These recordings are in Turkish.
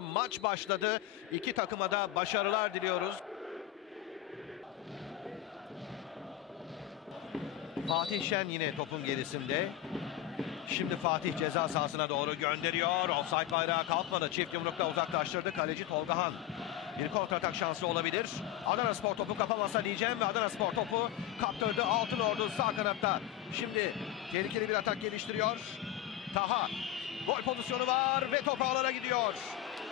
Maç başladı. İki takıma da başarılar diliyoruz. Fatih Şen yine topun gerisinde. Şimdi Fatih ceza sahasına doğru gönderiyor. Offside bayrağı kalkmadı. Çift yumrukla uzaklaştırdı. Kaleci Tolgahan. Bir kontratak şansı olabilir. Adana Spor topu kapamasa diyeceğim ve Adana Spor topu kaptırdı. Altın Ordu sağ kanatta. Şimdi tehlikeli bir atak geliştiriyor. Taha. Gol pozisyonu var ve top ağlara gidiyor.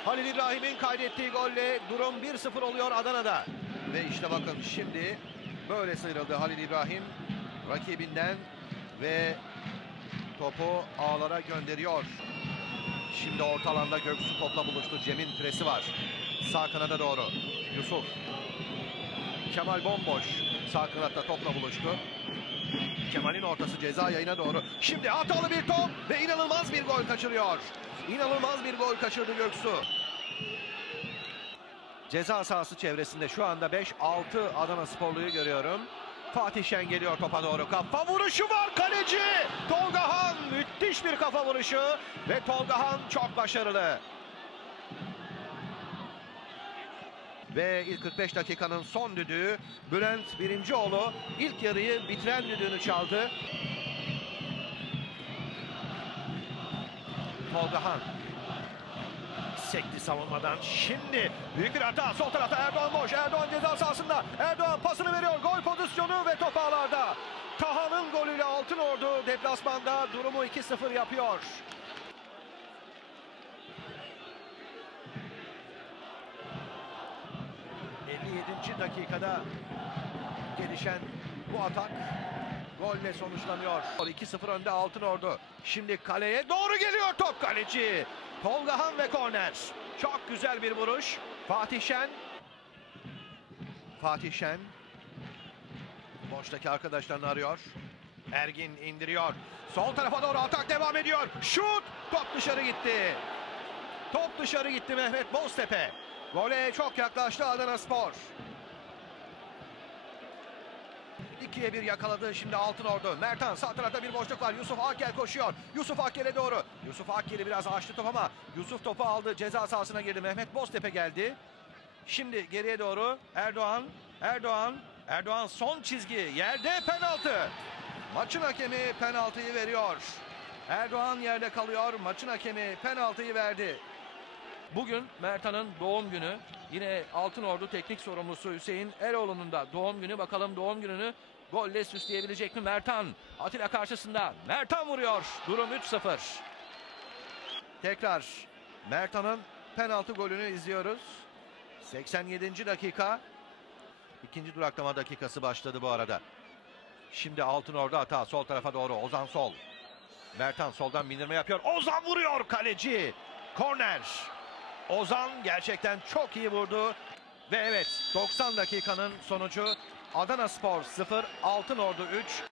Halil İbrahim'in kaydettiği golle durum 1-0 oluyor Adana'da. Ve işte bakın şimdi böyle sıyrıldı Halil İbrahim rakibinden ve topu ağlara gönderiyor. Şimdi orta alanda Göksu topla buluştu. Cem'in presi var. Sağ kanada doğru. Yusuf. Kemal bomboş. Sağ kanatta topla buluştu. Kemal'in ortası ceza yayına doğru. Şimdi hatalı bir top ve inanılmaz bir gol kaçırıyor. İnanılmaz bir gol kaçırdı Göksu. Ceza sahası çevresinde şu anda 5-6 Adana Sporlu'yu görüyorum. Fatih Şen geliyor topa doğru. Kafa vuruşu var kaleci. Tolgahan müthiş bir kafa vuruşu. Ve Tolgahan çok başarılı. Ve ilk 45 dakikanın son düdüğü Bülent Birincioğlu ilk yarıyı bitiren düdüğünü çaldı. Tolgahan sekti savunmadan. Şimdi büyük bir hata. Sol tarafta Erdoğan boş. Erdoğan ceza sahasında. Erdoğan pasını veriyor. Gol pozisyonu ve top ağlarda. Taha'nın golüyle Altın Ordu deplasmanda durumu 2-0 yapıyor. ...57. dakikada gelişen bu atak golle sonuçlanıyor. 2-0 önde Altın Ordu. Şimdi kaleye doğru geliyor top kaleci. Tolgahan ve korner. Çok güzel bir vuruş. Fatih Şen. Fatih Şen. Boştaki arkadaşlarını arıyor. Ergin indiriyor. Sol tarafa doğru atak devam ediyor. Şut! Top dışarı gitti. Top dışarı gitti Mehmet Boztepe. Gole çok yaklaştı Adana Spor. 2'ye 1 yakaladı şimdi Altın Ordu. Mertan sağ tarafta bir boşluk var. Yusuf Akgel koşuyor. Yusuf Akgel'e doğru. Yusuf Akgel'i biraz açtı top ama Yusuf topu aldı. Ceza sahasına girdi. Mehmet Boztepe geldi. Şimdi geriye doğru Erdoğan. Erdoğan. Erdoğan son çizgi. Yerde penaltı. Maçın hakemi penaltıyı veriyor. Erdoğan yerde kalıyor. Maçın hakemi penaltıyı verdi. Bugün Mertan'ın doğum günü. Yine Altın Ordu teknik sorumlusu Hüseyin Eroğlu'nun da doğum günü. Bakalım doğum gününü golle süsleyebilecek mi Mertan? Atilla karşısında. Mertan vuruyor. Durum 3-0. Tekrar Mertan'ın penaltı golünü izliyoruz. 87. dakika. İkinci duraklama dakikası başladı bu arada. Şimdi Altın Ordu hata sol tarafa doğru. Ozan sol. Mertan soldan bindirme yapıyor. Ozan vuruyor kaleci. Korner. Ozan gerçekten çok iyi vurdu. Ve evet 90 dakikanın sonucu Adana Spor 0, Altın Ordu 3.